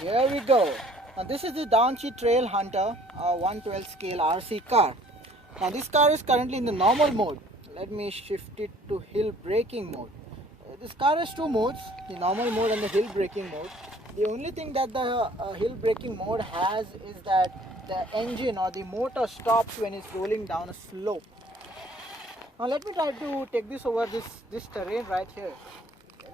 Here we go. Now this is the Danchee Trail Hunter 112 scale RC car. Now this car is currently in the normal mode. Let me shift it to hill braking mode. This car has two modes, the normal mode and the hill braking mode. The only thing that the hill braking mode has is that the engine or the motor stops when it's rolling down a slope. Now let me try to take this over this terrain right here.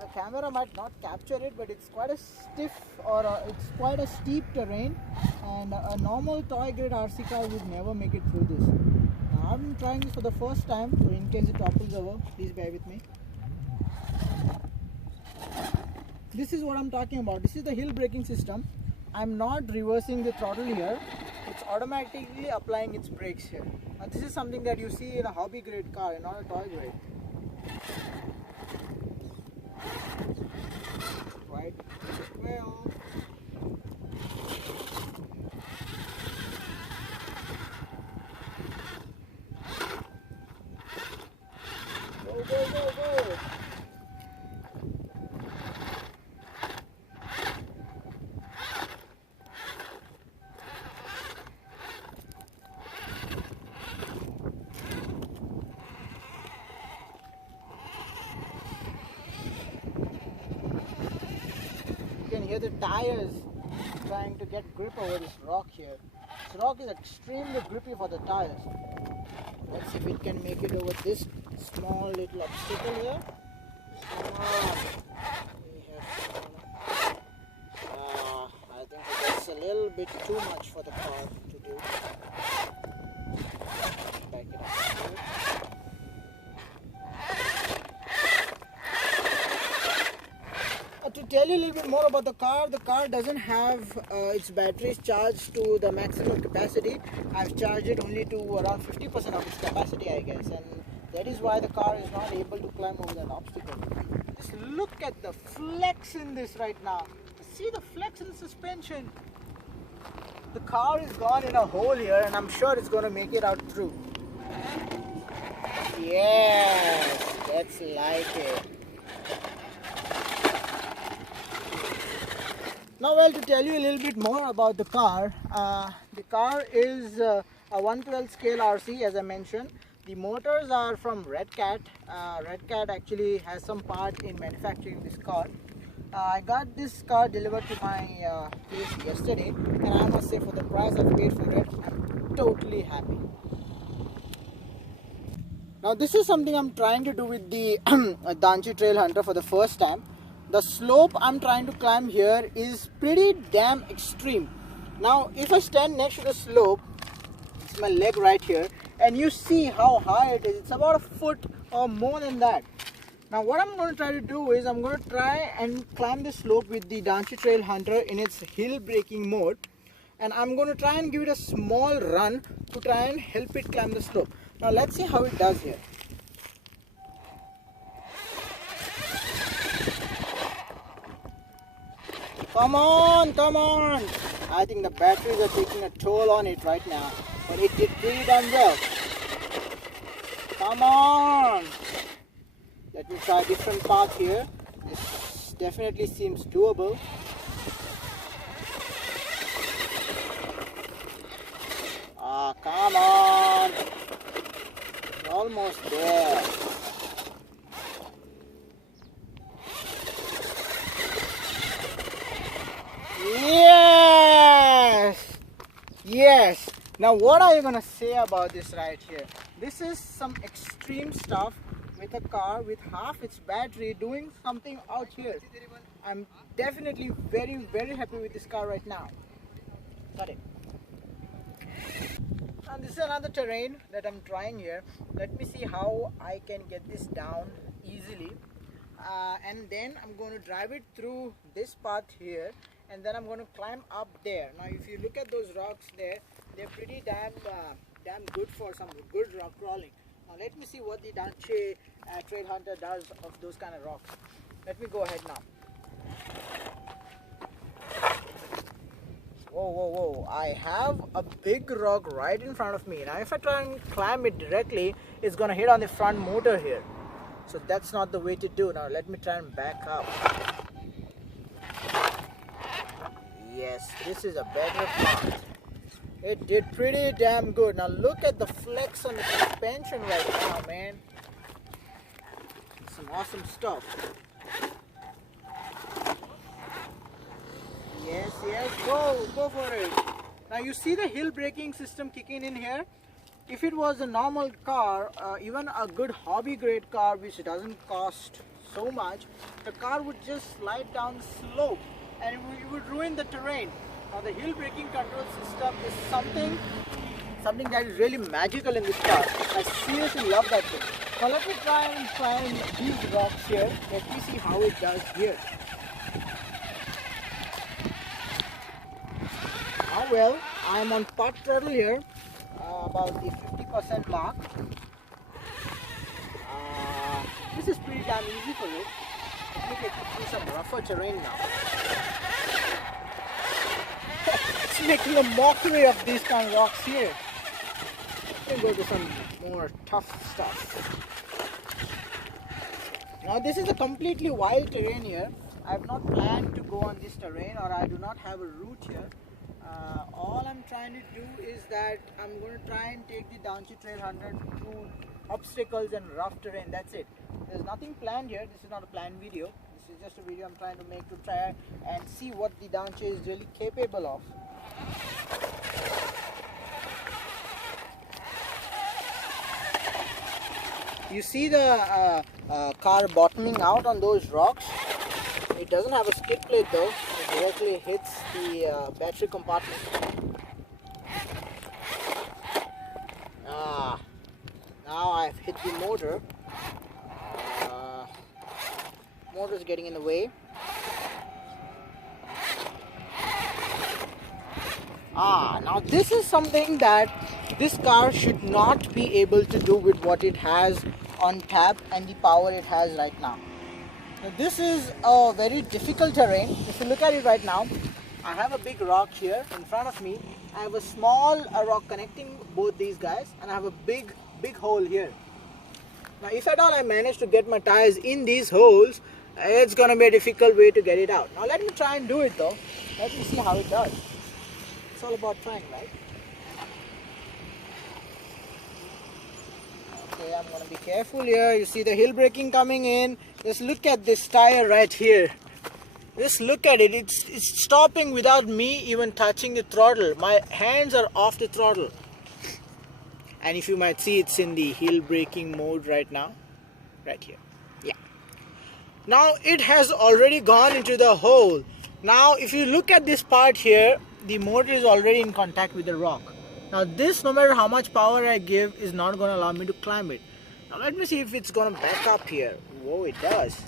The camera might not capture it, but it's quite a stiff it's quite a steep terrain, and a normal toy grade RC car would never make it through this. Now I'm trying this for the first time, so in case it topples over, please bear with me. This is what I'm talking about. This is the hill braking system. I'm not reversing the throttle here. It's automatically applying its brakes here. Now this is something that you see in a hobby grade car, not a toy grade. Right. Well. Go, go, go, go. You can hear the tires trying to get grip over this rock here. This rock is extremely grippy for the tires. Let's see if it can make it over this small little obstacle here. I think that's a little bit too much for the car to do. Back it up. To tell you a little bit more about the car doesn't have its batteries charged to the maximum capacity. I've charged it only to around 50% of its capacity, I guess, and that is why the car is not able to climb over that obstacle. Just look at the flex in this right now. See the flex in the suspension. The car is gone in a hole here, and I'm sure it's going to make it out through. Yes, that's like it. Now, well, to tell you a little bit more about the car is a 112 scale RC, as I mentioned. The motors are from Red Cat. Red Cat actually has some part in manufacturing this car. I got this car delivered to my place yesterday, and I must say, for the price I've paid for it, I'm totally happy. Now, this is something I'm trying to do with the Danchee Trail Hunter for the first time. The slope I'm trying to climb here is pretty damn extreme. Now, if I stand next to the slope, it's my leg right here, and you see how high it is. It's about a foot or more than that. Now, what I'm going to try to do is I'm going to try and climb the slope with the Danchee Trail Hunter in its hill braking mode, and I'm going to try and give it a small run to try and help it climb the slope. Now, let's see how it does here. Come on, come on! I think the batteries are taking a toll on it right now, but it did pretty damn well. Come on! Let me try a different path here. This definitely seems doable. Ah, come on! Almost there. Yes! Yes! Now what are you gonna say about this right here? This is some extreme stuff with a car with half its battery doing something out here. I'm definitely very, very happy with this car right now. Got it. And this is another terrain that I'm trying here. Let me see how I can get this down easily. And then I'm going to drive it through this path here, and then I'm going to climb up there. Now if you look at those rocks there, they're pretty damn good for some good rock crawling. Now let me see what the Danchee Trail Hunter does of those kind of rocks. Let me go ahead now. Whoa, whoa, whoa, I have a big rock right in front of me. Now if I try and climb it directly, it's going to hit on the front motor here. So that's not the way to do. Now let me try and back up. Yes, this is a better path. It did pretty damn good. Now look at the flex on the suspension right now, man. Some awesome stuff. Yes, go for it. Now you see the hill braking system kicking in here. If it was a normal car, even a good hobby grade car which doesn't cost so much, the car would just slide down the slope and it would ruin the terrain. Now the hill braking control system is something that is really magical in this car. I seriously love that thing. Now let me try and find these rocks here. Let me see how it does here. Well, I am on part throttle here, about the 50% mark. This is pretty damn easy for it. Let me take you through some rougher terrain now. It's making a mockery of these kind of rocks here. Let me go to some more tough stuff. Now this is a completely wild terrain here. I have not planned to go on this terrain, or I do not have a route here. All I'm trying to do is that I'm going to try and take the Danchee Trail Hunter through obstacles and rough terrain. That's it. There's nothing planned here. This is not a planned video. This is just a video I'm trying to make to try and see what the Danchee is really capable of. You see the car bottoming out on those rocks. It doesn't have a skid plate though. It directly hits the battery compartment. Now I've hit the motor. Motor is getting in the way. Now this is something that this car should not be able to do with what it has on tap and the power it has right now. Now this is a very difficult terrain. If you look at it right now, I have a big rock here in front of me. I have a small rock connecting both these guys, and I have a big hole here. Now if at all I manage to get my tires in these holes, it's gonna be a difficult way to get it out. Now let me try and do it though. Let me see how it does. It's all about trying, right? Okay, I'm gonna be careful here. You see the hill braking coming in. Just look at this tire right here. Just look at it. It's stopping without me even touching the throttle. My hands are off the throttle. And if you might see, it's in the hill braking mode right now. Right here. Yeah. Now it has already gone into the hole. Now if you look at this part here, the motor is already in contact with the rock. Now this, no matter how much power I give, is not going to allow me to climb it. Now let me see if it's going to back up here. Whoa, it does.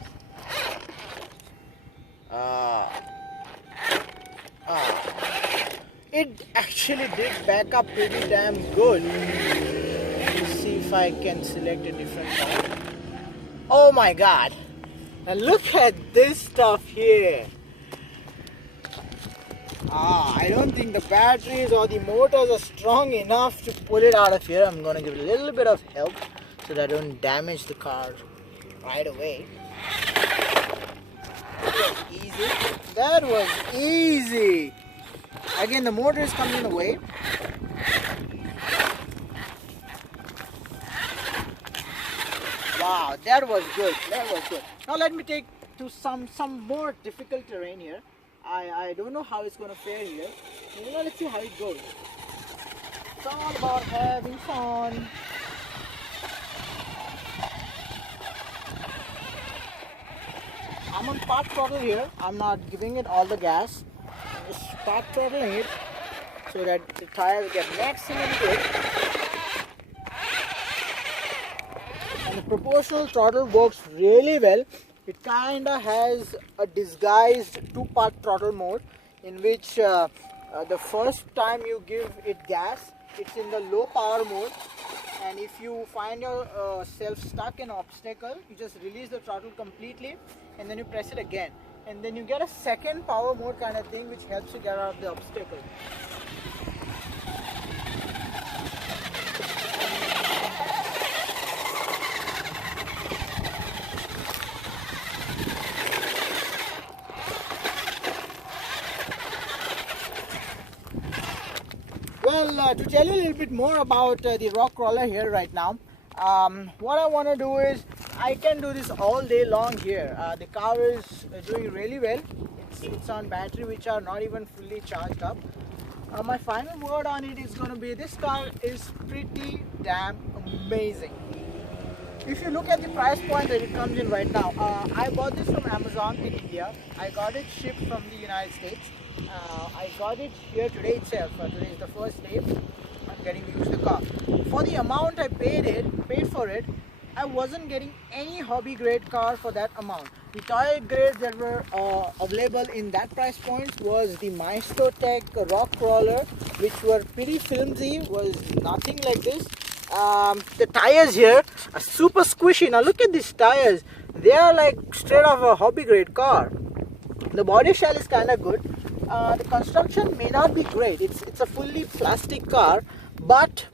It actually did back up pretty damn good. Let's see if I can select a different one. Oh my god. Now look at this stuff here. I don't think the batteries or the motors are strong enough to pull it out of here. I'm going to give it a little bit of help so that I don't damage the car right away. That was easy. That was easy. Again, the motor is coming in the way. Wow, that was good. That was good. Now let me take to some more difficult terrain here. I don't know how it's going to fare here. Let's see how it goes. It's all about having fun. I'm on part throttle here. I'm not giving it all the gas. I'm just part throttling it so that the tires get maximum grip. And the proportional throttle works really well. It kinda has a disguised two-part throttle mode in which the first time you give it gas, it's in the low power mode, and if you find yourself stuck in an obstacle, you just release the throttle completely and then you press it again, and then you get a second power mode kind of thing which helps you get out of the obstacle. Well, to tell you a little bit more about the rock crawler here right now, what I want to do is I can do this all day long here. The car is doing really well. It's on battery which are not even fully charged up. My final word on it is going to be this car is pretty damn amazing. If you look at the price point that it comes in right now, I bought this from Amazon in India. I got it shipped from the United States. I got it here today itself. Today is the first day I'm getting to use the car. For the amount I paid for it, I wasn't getting any hobby grade car for that amount. The toy grades that were available in that price point was the Maestro Tech rock crawler, which were pretty flimsy, was nothing like this. The tires here are super squishy. Now look at these tires. They are like straight off a hobby grade car. The body shell is kind of good. The construction may not be great. It's a fully plastic car, but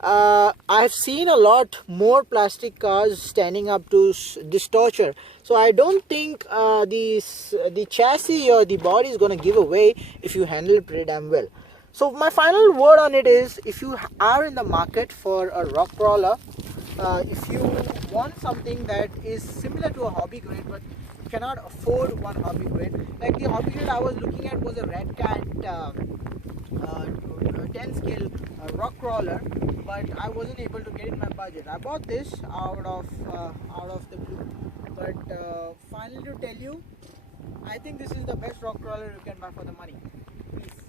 I've seen a lot more plastic cars standing up to this torture. So I don't think the chassis or the body is going to give away if you handle it pretty damn well. So my final word on it is, if you are in the market for a rock crawler, if you want something that is similar to a hobby grade but you cannot afford one hobby grade, like the hobby grade I was looking at was a Red Cat 10 scale rock crawler, but I wasn't able to get in my budget. I bought this out of the blue, but finally to tell you, I think this is the best rock crawler you can buy for the money. Peace.